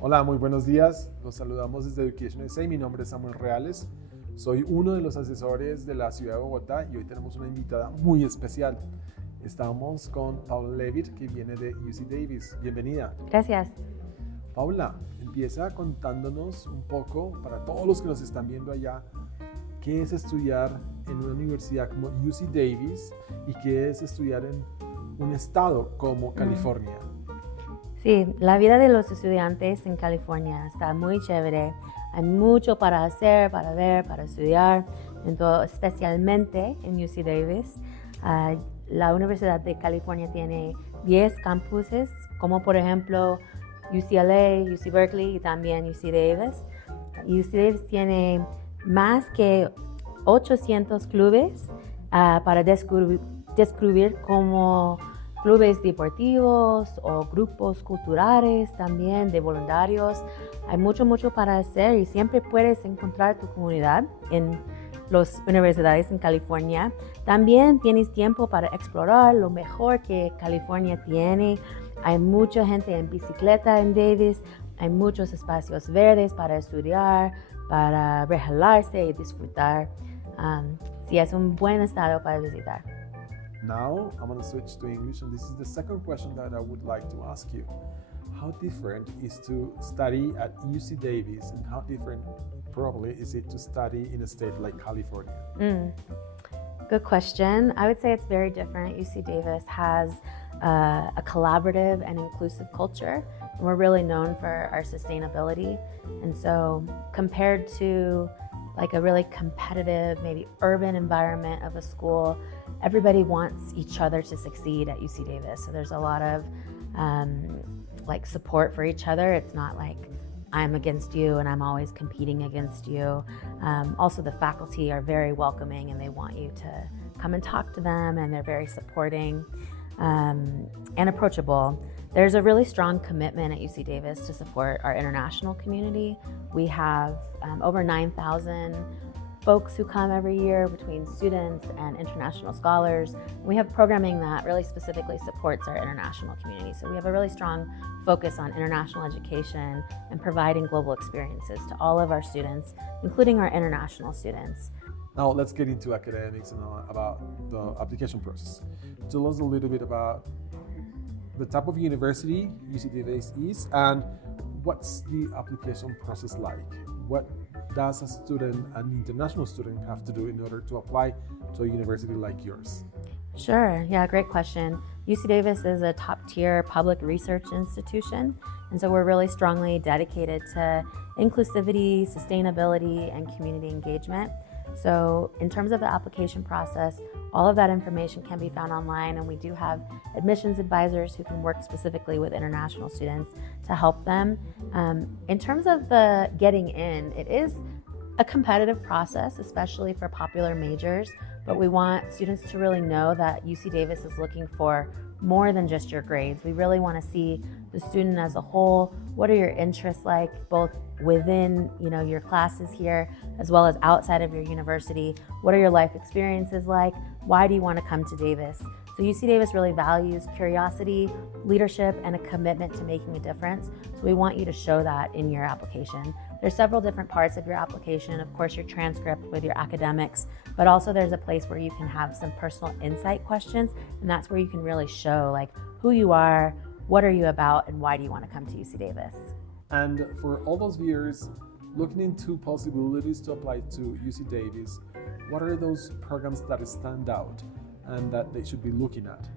Hola, muy buenos días. Los saludamos desde EducationUSA. Mi nombre es Samuel Reales. Soy uno de los asesores de la ciudad de Bogotá y hoy tenemos una invitada muy especial. Estamos con Paula Levitt, que viene de UC Davis. Bienvenida. Gracias. Paula, empieza contándonos un poco, para todos los que nos están viendo allá, qué es estudiar en una universidad como UC Davis y qué es estudiar en un estado como California. Sí, la vida de los estudiantes en California está muy chévere. Hay mucho para hacer, para ver, para estudiar, especialmente en UC Davis. La Universidad de California tiene 10 campuses, como por ejemplo UCLA, UC Berkeley y también UC Davis. UC Davis tiene más que 800 clubes para descubrir como clubes deportivos o grupos culturales también de voluntarios. Hay mucho para hacer y siempre puedes encontrar tu comunidad en las universidades en California. También tienes tiempo para explorar lo mejor que California tiene. Hay mucha gente en bicicleta en Davis, hay muchos espacios verdes para estudiar, para relajarse y disfrutar. Sí, es un buen estado para visitar. Now I'm going to switch to English, and this is the second question that I would like to ask you. How different is to study at UC Davis, and how different probably is it to study in a state like California? Good question. I would say it's very different. UC Davis has a collaborative and inclusive culture, and we're really known for our sustainability. And so compared to like a really competitive, maybe urban environment of a school, everybody wants each other to succeed at UC Davis. So there's a lot of like support for each other. It's not like I'm against you and I'm always competing against you. Also the faculty are very welcoming and they want you to come and talk to them, and they're very supporting and approachable. There's a really strong commitment at UC Davis to support our international community. We have over 9,000 folks who come every year between students and international scholars. We have programming that really specifically supports our international community. So we have a really strong focus on international education and providing global experiences to all of our students, including our international students. Now let's get into academics and about the application process. Tell us a little bit about the type of university UC Davis is, and what's the application process like? What does a student, an international student, have to do in order to apply to a university like yours? Sure, yeah, great question. UC Davis is a top-tier public research institution, and so we're really strongly dedicated to inclusivity, sustainability, and community engagement. So in terms of the application process, all of that information can be found online, and we do have admissions advisors who can work specifically with international students to help them. In terms of the getting in, it is a competitive process, especially for popular majors, but we want students to really know that UC Davis is looking for more than just your grades. We really want to see the student as a whole. What are your interests like, both within your classes here as well as outside of your university? What are your life experiences like? Why do you want to come to Davis? So UC Davis really values curiosity, leadership, and a commitment to making a difference. So we want you to show that in your application. There's several different parts of your application. Of course, your transcript with your academics, but also there's a place where you can have some personal insight questions, and that's where you can really show like who you are, what are you about, and why do you want to come to UC Davis? And for all those viewers looking into possibilities to apply to UC Davis, what are those programs that stand out and that they should be looking at?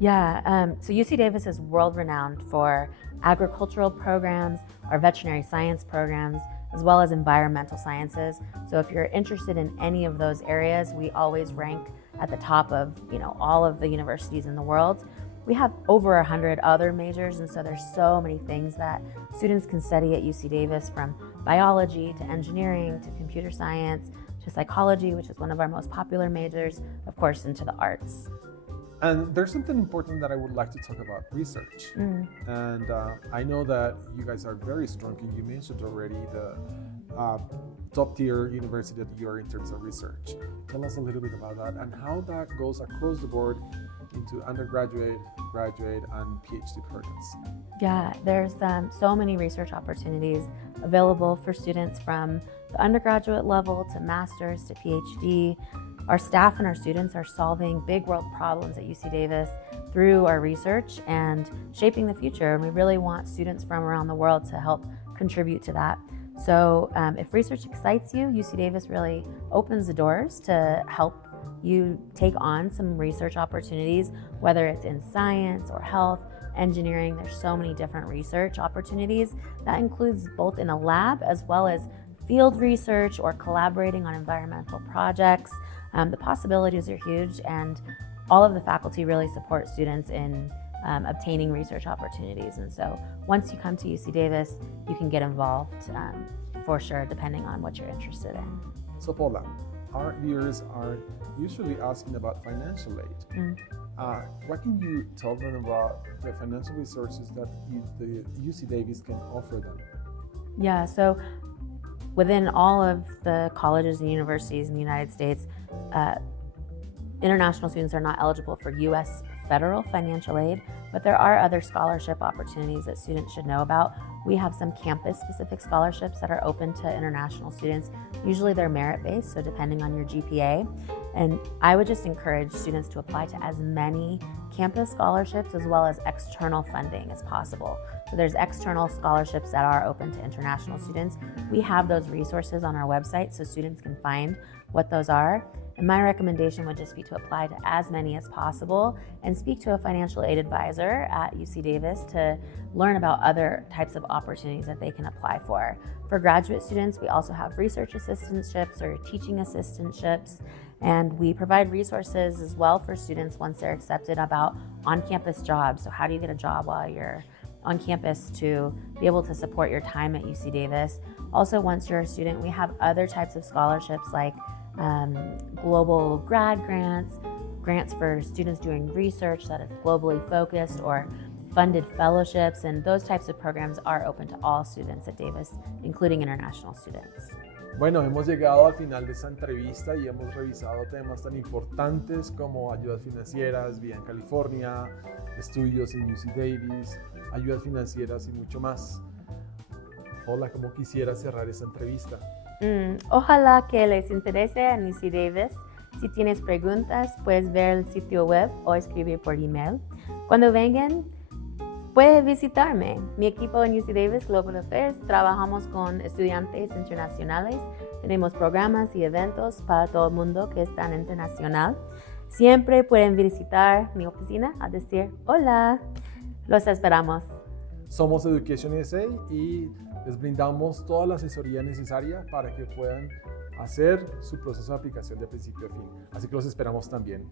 Yeah, so UC Davis is world-renowned for agricultural programs, our veterinary science programs, as well as environmental sciences. So if you're interested in any of those areas, we always rank at the top of all of the universities in the world. We have over 100 other majors, and so there's so many things that students can study at UC Davis, from biology to engineering to computer science to psychology, which is one of our most popular majors, of course, into the arts. And there's something important that I would like to talk about: research. And I know that you guys are very strong, and you mentioned already the top tier university that you are in terms of research. Tell us a little bit about that and how that goes across the board into undergraduate, graduate, and PhD programs? Yeah, there's so many research opportunities available for students from the undergraduate level to master's to PhD. Our staff and our students are solving big world problems at UC Davis through our research and shaping the future. And we really want students from around the world to help contribute to that. So if research excites you, UC Davis really opens the doors to help you take on some research opportunities, whether it's in science or health, engineering. There's so many different research opportunities. That includes both in a lab as well as field research or collaborating on environmental projects. The possibilities are huge, and all of the faculty really support students in obtaining research opportunities. And so once you come to UC Davis, you can get involved for sure, depending on what you're interested in. So Paula, our viewers are usually asking about financial aid. What can you tell them about the financial resources that the UC Davis can offer them? Yeah, so within all of the colleges and universities in the United States, international students are not eligible for U.S. federal financial aid, but there are other scholarship opportunities that students should know about. We have some campus-specific scholarships that are open to international students. Usually they're merit-based, so depending on your GPA. And I would just encourage students to apply to as many campus scholarships as well as external funding as possible. So there's external scholarships that are open to international students. We have those resources on our website so students can find what those are. And my recommendation would just be to apply to as many as possible and speak to a financial aid advisor at UC Davis to learn about other types of opportunities that they can apply for. For graduate students, we also have research assistantships or teaching assistantships, and we provide resources as well for students once they're accepted about on-campus jobs. So how do you get a job while you're on campus to be able to support your time at UC Davis? Also, once you're a student, we have other types of scholarships like global grad grants, grants for students doing research that is globally focused, or funded fellowships, and those types of programs are open to all students at Davis, including international students. Bueno, hemos llegado al final de esta entrevista y hemos revisado temas tan importantes como ayudas financieras, vida en California, estudios en UC Davis, ayudas financieras y mucho más. Hola, ¿cómo quisiera cerrar esta entrevista? Ojalá que les interese a UC Davis. Si tienes preguntas, puedes ver el sitio web o escribir por email. Cuando vengan, puedes visitarme. Mi equipo en UC Davis Global Affairs trabajamos con estudiantes internacionales. Tenemos programas y eventos para todo el mundo que es tan internacional. Siempre pueden visitar mi oficina a decir hola. Los esperamos. Somos EducationUSA y les brindamos toda la asesoría necesaria para que puedan hacer su proceso de aplicación de principio a fin. Así que los esperamos también.